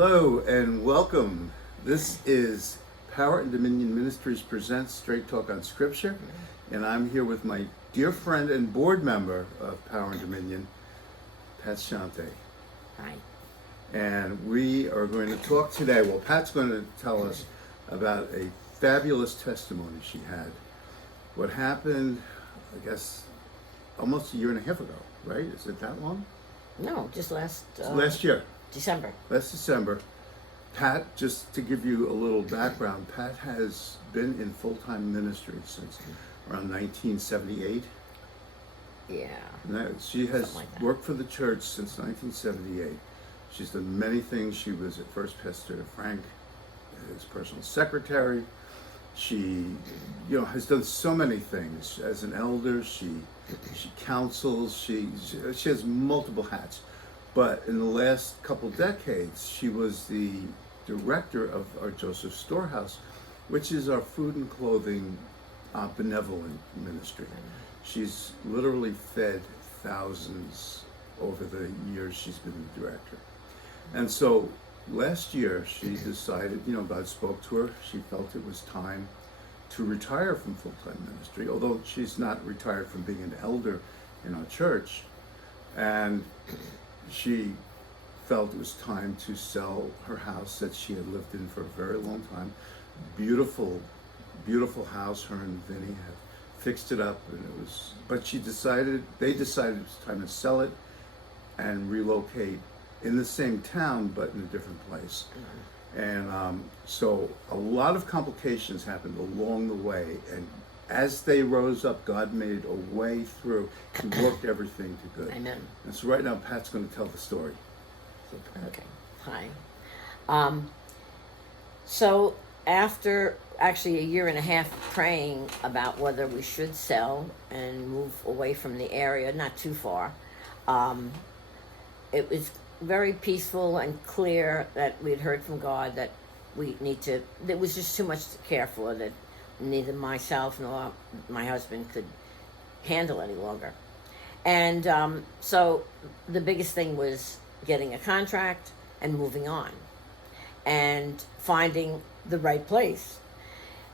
Hello and welcome. This is Power and Dominion Ministries presents Straight Talk on Scripture, and I'm here with my dear friend and board member of Power and Dominion, Pat Scionti. Hi. And we are going to talk today. Well, Pat's going to tell us about a fabulous testimony she had. What happened, I guess, almost a year and a half ago, right? Is it that long? No, just last year. December. Last December. Pat, just to give you a little background, Pat has been in full-time ministry since around 1978. Yeah. She has Something like that. worked for the church since 1978. She's done many things. She was at first pastor to Frank, his personal secretary. She, has done so many things. As an elder, she counsels. She has multiple hats. But in the last couple decades, she was the director of our Joseph Storehouse, which is our food and clothing benevolent ministry. She's literally fed thousands over the years she's been the director. And so last year she decided, God spoke to her. She felt it was time to retire from full-time ministry, although she's not retired from being an elder in our church. And she felt it was time to sell her house that she had lived in for a very long time. Beautiful, beautiful house. Her and Vinny had fixed it up, and but they decided it was time to sell it and relocate in the same town, but in a different place. And so a lot of complications happened along the way, and as they rose up, God made a way through to work everything to good. Amen. And so right now, Pat's going to tell the story. So Pat. Okay. Hi. So after actually a year and a half praying about whether we should sell and move away from the area, not too far, it was very peaceful and clear that we'd heard from God that there was just too much to care for, that neither myself nor my husband could handle any longer. And so the biggest thing was getting a contract and moving on and finding the right place.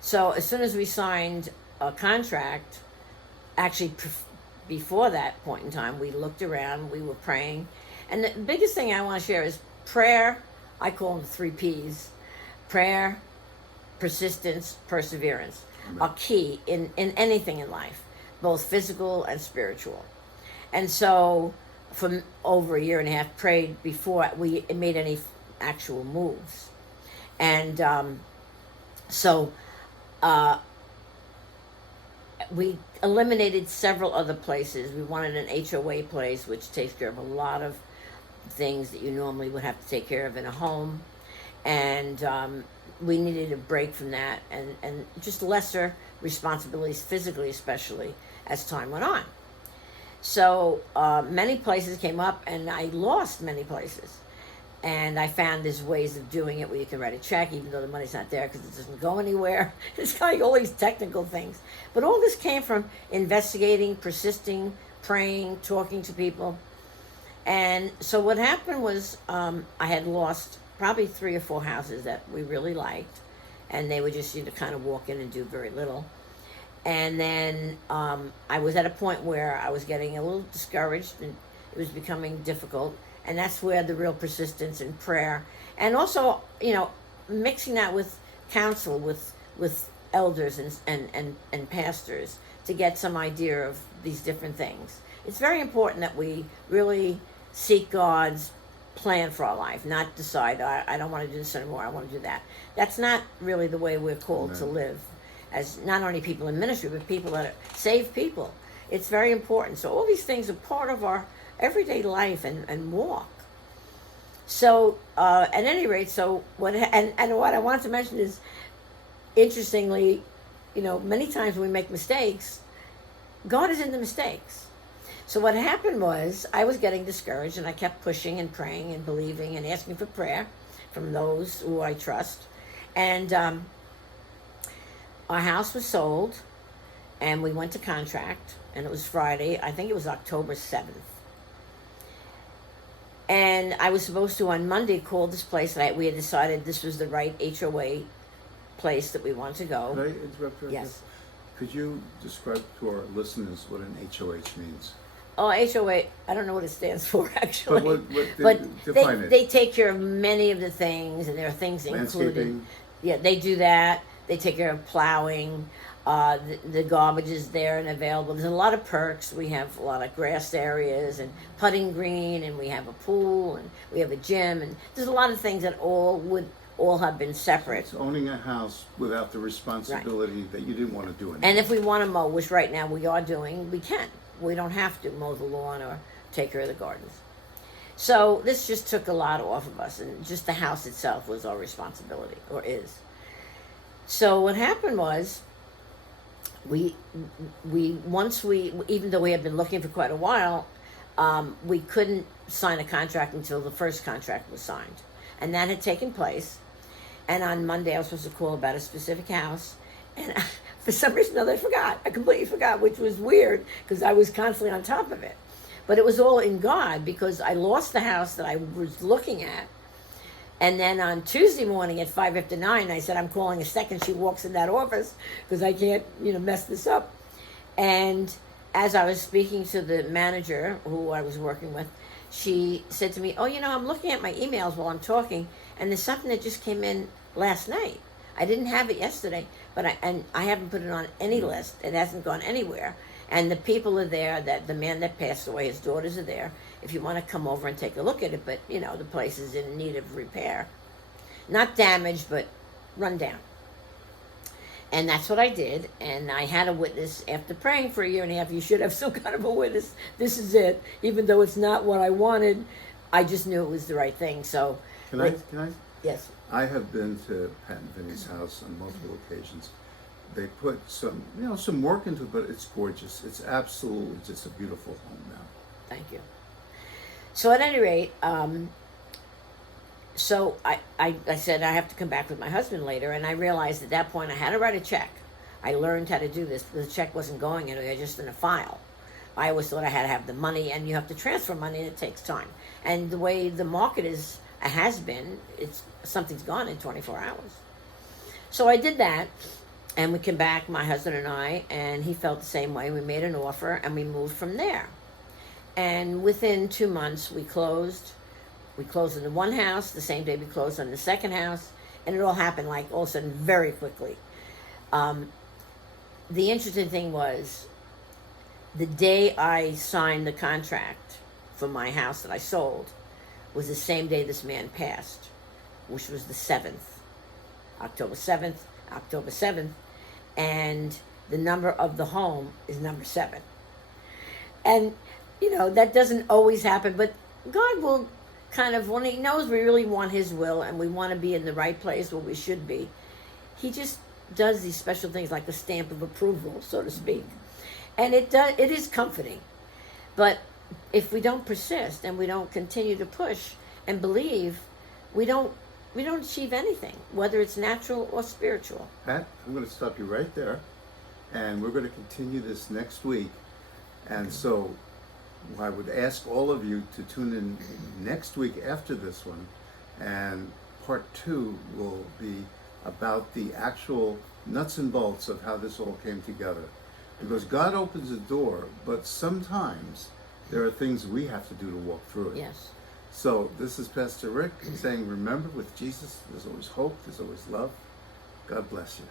So as soon as we signed a contract, actually before that point in time, we looked around, we were praying. And the biggest thing I want to share is prayer. I call them the 3 Ps. Prayer, persistence, perseverance are key in anything in life, both physical and spiritual. And so for over a year and a half, prayed before we made any actual moves. And we eliminated several other places. We wanted an HOA place, which takes care of a lot of things that you normally would have to take care of in a home. And we needed a break from that and just lesser responsibilities, physically especially, as time went on. So many places came up, and I lost many places. And I found there's ways of doing it where you can write a check even though the money's not there because it doesn't go anywhere. It's like all these technical things. But all this came from investigating, persisting, praying, talking to people. And so what happened was I had lost probably 3 or 4 houses that we really liked, and they were just kind of walk in and do very little. And then I was at a point where I was getting a little discouraged, and it was becoming difficult. And that's where the real persistence and prayer, and also mixing that with counsel with elders and pastors to get some idea of these different things. It's very important that we really seek God's plan for our life, not decide, I don't want to do this anymore, I want to do that. That's not really the way we're called to live, as not only people in ministry, but people that save people. It's very important. So all these things are part of our everyday life and walk. So at any rate, what I want to mention is, interestingly, many times when we make mistakes, God is in the mistakes. So what happened was I was getting discouraged, and I kept pushing and praying and believing and asking for prayer from those who I trust. And our house was sold, and we went to contract, and it was Friday. I think it was October 7th. And I was supposed to on Monday call this place that we had decided this was the right HOA place that we wanted to go. Could I interrupt you? Yes. Could you describe to our listeners what an HOH means? Oh, HOA, I don't know what it stands for actually. But define it. They take care of many of the things, and there are things included. Landscaping. Yeah, they do that. They take care of plowing. The garbage is there and available. There's a lot of perks. We have a lot of grass areas and putting green, and we have a pool, and we have a gym, and there's a lot of things that would all have been separate. It's owning a house without the responsibility that you didn't want to do anything. And if we want to mow, which right now we are doing, we can. We don't have to mow the lawn or take care of the gardens. So this just took a lot off of us, and just the house itself was our responsibility, or is. So what happened was, even though we had been looking for quite a while, we couldn't sign a contract until the first contract was signed, and that had taken place. And on Monday, I was supposed to call about a specific house, and for some reason or other, I forgot. I completely forgot, which was weird because I was constantly on top of it. But it was all in God, because I lost the house that I was looking at. And then on Tuesday morning at 9:05, I said, I'm calling a second. She walks in that office because I can't, mess this up. And as I was speaking to the manager who I was working with, she said to me, oh, I'm looking at my emails while I'm talking, and there's something that just came in last night. I didn't have it yesterday, but I haven't put it on any list. It hasn't gone anywhere. And the people are there, that the man that passed away, his daughters are there. If you want to come over and take a look at it, but the place is in need of repair. Not damaged, but run down. And that's what I did. And I had a witness after praying for a year and a half. You should have some kind of a witness. This is it. Even though it's not what I wanted, I just knew it was the right thing. So Can I? Yes. I have been to Pat and Vinny's house on multiple occasions. They put some work into it, but it's gorgeous. It's absolutely just a beautiful home now. Thank you. So at any rate, so I said I have to come back with my husband later, and I realized at that point I had to write a check. I learned how to do this because the check wasn't going anywhere, just in a file. I always thought I had to have the money, and you have to transfer money, and it takes time. And the way the market has been, something's gone in 24 hours. So I did that. And we came back, my husband and I, and he felt the same way. We made an offer, and we moved from there. And within 2 months, we closed. We closed on the one house. The same day we closed on the second house. And it all happened, all of a sudden, very quickly. The interesting thing was, the day I signed the contract for my house that I sold was the same day this man passed, which was the 7th, October 7th. And the number of the home is number 7. And, that doesn't always happen, but God will kind of, when he knows we really want his will and we want to be in the right place where we should be, he just does these special things like a stamp of approval, so to speak. And it is comforting. But if we don't persist and we don't continue to push and believe, we don't achieve anything, whether it's natural or spiritual. Pat, I'm going to stop you right there, and we're going to continue this next week. And so I would ask all of you to tune in next week after this one, and part 2 will be about the actual nuts and bolts of how this all came together. Because God opens a door, but sometimes there are things we have to do to walk through it. Yes. So this is Pastor Rick saying, remember, with Jesus, there's always hope, there's always love. God bless you.